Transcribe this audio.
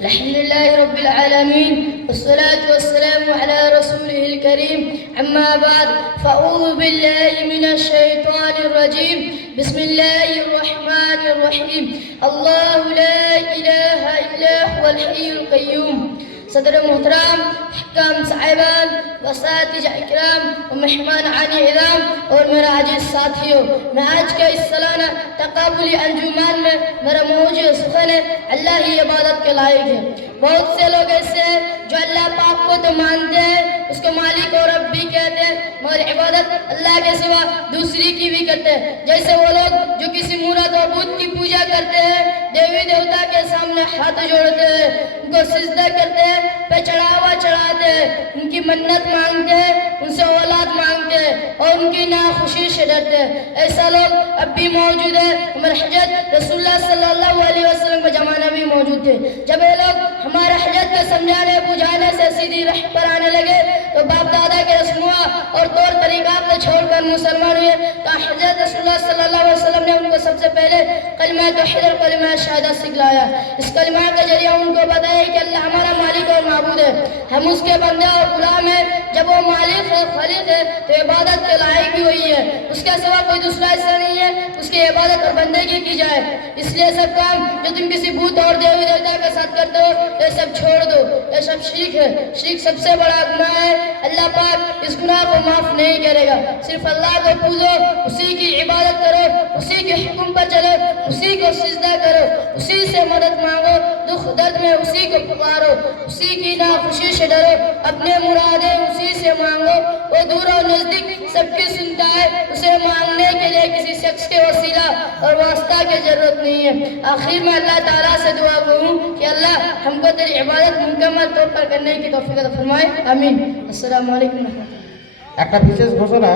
الحمد لله رب العالمين والصلاة والسلام على رسوله الكريم أما بعد فأعوذ بالله من الشيطان الرجيم بسم الله الرحمن الرحيم الله لا إله إلا هو الحي القيوم صدر محترم حکام صاحبان واساتذہ اکرام و مہمان عزام اور میرا عزیز ساتھیوں، میں آج کے اس سالانہ تقابلی انجمن میں میرا موضوع سخن ہے اللہ ہی عبادت کے لائق ہے۔ بہت سے لوگ ایسے ہیں جو اللہ پاک کو تو مانتے ہیں، اس کو مالک اور رب بھی کہتے ہیں، مگر عبادت اللہ کے سوا دوسری کی بھی کرتے ہیں۔ جیسے وہ لوگ جو کسی مورت اور بت کی پوجا کرتے ہیں، دیوی دیوتا کے سامنے ہاتھ جوڑتے ہیں، ان کو سجدہ کرتے ہیں، پہ چڑھاوا چڑھاتے ہیں، ان کی منت مانگتے ہیں، ان سے اولاد مانگتے ہیں اور ان کی ناخوشی سے ڈرتے ہیں۔ ایسا لوگ اب بھی موجود ہے۔ ہمارے حضرت رسول اللہ صلی اللہ علیہ وسلم کا زمانہ بھی موجود تھے۔ جب یہ لوگ ہمارے حضرت کے سمجھانے بجھانے سے سیدھی راہ پر آنے لگے تو باپ دادا کے رسموں اور طور طریقات کو چھوڑ کر مسلمان ہوئے۔ تو حضرت رسول اللہ صلی اللہ علیہ وسلم نے ان کو سب سے پہلے کلمہ توحید اور کلمہ شہادت سکھلایا۔ اس کلمہ کے ذریعے ان کو بتایا کہ اللہ ہمارا مالک اور معبود ہے، ہم اس کے بندے اور غلام ہیں۔ جب وہ مالک ہے، خالق ہے، تو عبادت کے لائق بھی وہی ہے، اس کے سوا کوئی دوسرا ایسا نہیں ہے اس کی عبادت اور بندگی کی جائے۔ اس لیے سب کام جو تم کسی بت اور دیوی دیوتا کے ساتھ کرتے ہو یہ سب چھوڑ دو، یہ سب شرک ہے۔ شرک سب سے بڑا گناہ ہے، اللہ پاک اس گناہ کو معاف نہیں کرے گا۔ صرف اللہ کو پوجو، اسی کی عبادت کرو، اسی کے حکم پر چلو، اسی کو سجدہ کرو، اسی سے مدد مانگو، دکھ درد میں اسی کو پکارو، اسی کی ناخوشی سے ڈرو، اپنے مرادیں اسی سے مانگو۔ وہ دور اور نزدیک سب کی سنتا ہے، اسے مانگنے کے لیے کسی شخص کے وسیلہ اور واسطہ کی ضرورت نہیں ہے۔ آخر میں اللہ تعالیٰ سے دعا کروں کہ اللہ ہم کو تیری عبادت مکمل طور پر کرنے کی توفیق عطا فرمائے، آمین۔ السلام علیکم ورحمۃ اللہ۔ একটা বিশেষ ঘোষণা